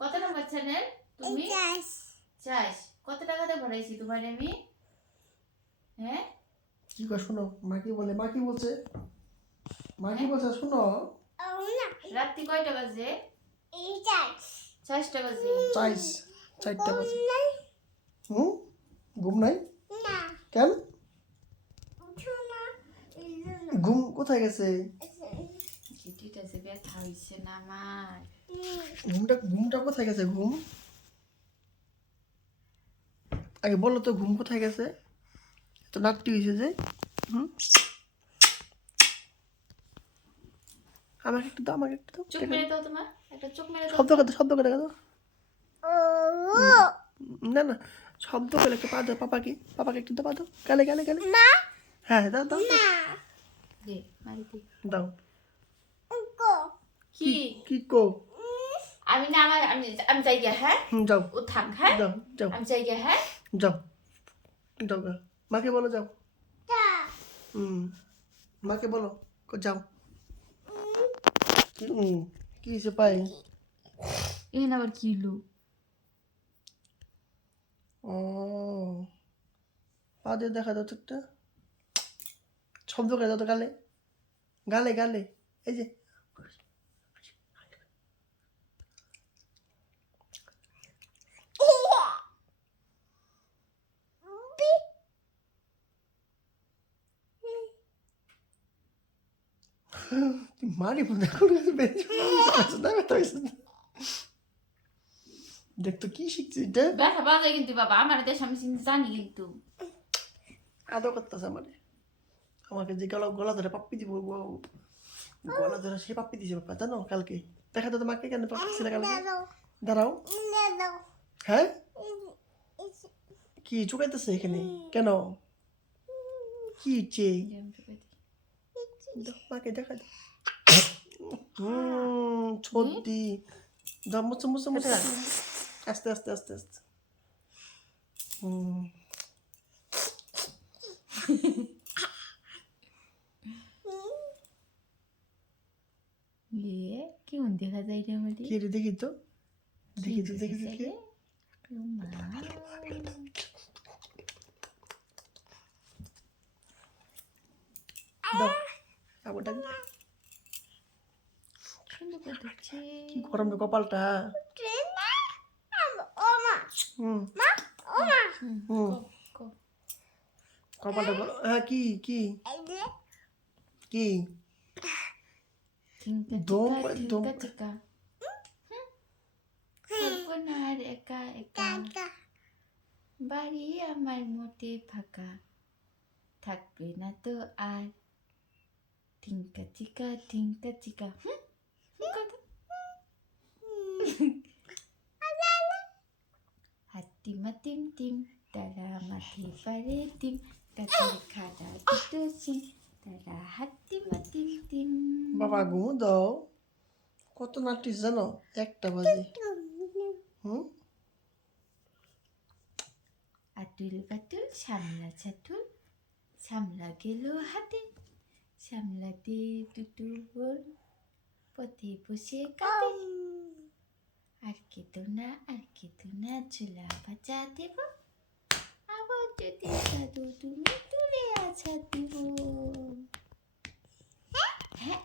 কত নম্বর চ্যানেল তুমি? 4 কত টাকাতে ভরাইছি তোমার আমি? হ্যাঁ কি কর শোনো, মা কি বলে, মা কি বলছে, মা কি বলছে শোনো। রাত্রি কয়টা বাজে? 4টা বাজে। 4টা বাজে। ঘুম নাই কেন? ঘুম কোথায় গেছে? চিঠিটাছে ব্যথা হইছে না আমার। ঘুমটা কোথায় গেছে? ঘুম আগে বলো তো, ঘুম কোথায় গেছে? তো নাট্টি হয়েছে যে। আমাকে একটু দাও, আমাকে একটু দাও। চোখ মেরে দাও, তোমার একটা চোখ মেরে দাও। শব্দ করে দাও। না না, শব্দ করে একটু পা দাও পাপাকে একটু দাও, পা দাও গালে। হ্যাঁ দাও দাও দে মারি দে। দাও। কি কি কো? আমি না আমি যাই গিয়া। হ্যাঁ যাও ও থাক। হ্যাঁ যাও আমি যাই গিয়া। হ্যাঁ যাও মাকে বলো যাও। মাকে বলো যাও। কি হয়েছে পায়ে? এই না আবার কি হলো? ও পা দিয়ে দেখা দাও তো একটা। শব্দ করে দাও তো গালে এই যে। মারি দেখতো কি শিখছি এটা। ব্যথা বাজে কিন্তু বাবা, আমার দেশ আমি জানি কিন্তু। আদর করতেছে আমাকে যে গলা ধরে পাপ্পি দিব, গলা ধরে সে পাপ্পি দিছে বাপ্পা, জানো কালকে দেখা তো তোমাকে কেন পাপ্পি ছিল কালকে। দাঁড়াও। হ্যাঁ কি চুকাইতেছে এখানে কেন? কি ইচ্ছে মাকে দেখা দাও। সত্যি আস্তে কেমন দেখা যায় রে আমার? কি রে দেখি তো কি দাও আবুটা কি গরম রে কপালটা। কপালটা হ্যাঁ কি দম একা বাড়ি আমার মোটে ফাঁকা, থাকবে না তো আর টিঙ্কা চিকা। হাতিমা টিম তারা মাঠে পারে টিম, কাছের খাড়া দুটো সিং তারা হাতিমা টিম। বাবা ঘুমো দাও। কত নাটিস জানো? 1টা বাজে। আতুল বাতুল সামলা চাতুল, সামলা গেল হাতে, সামলাতে দুটো বোন পথে বসে কাটে। আর কেতো না চুলা বাজা দেব, আবার যদি দাদু তুমি তুলে আছা দিব। হ্যাঁ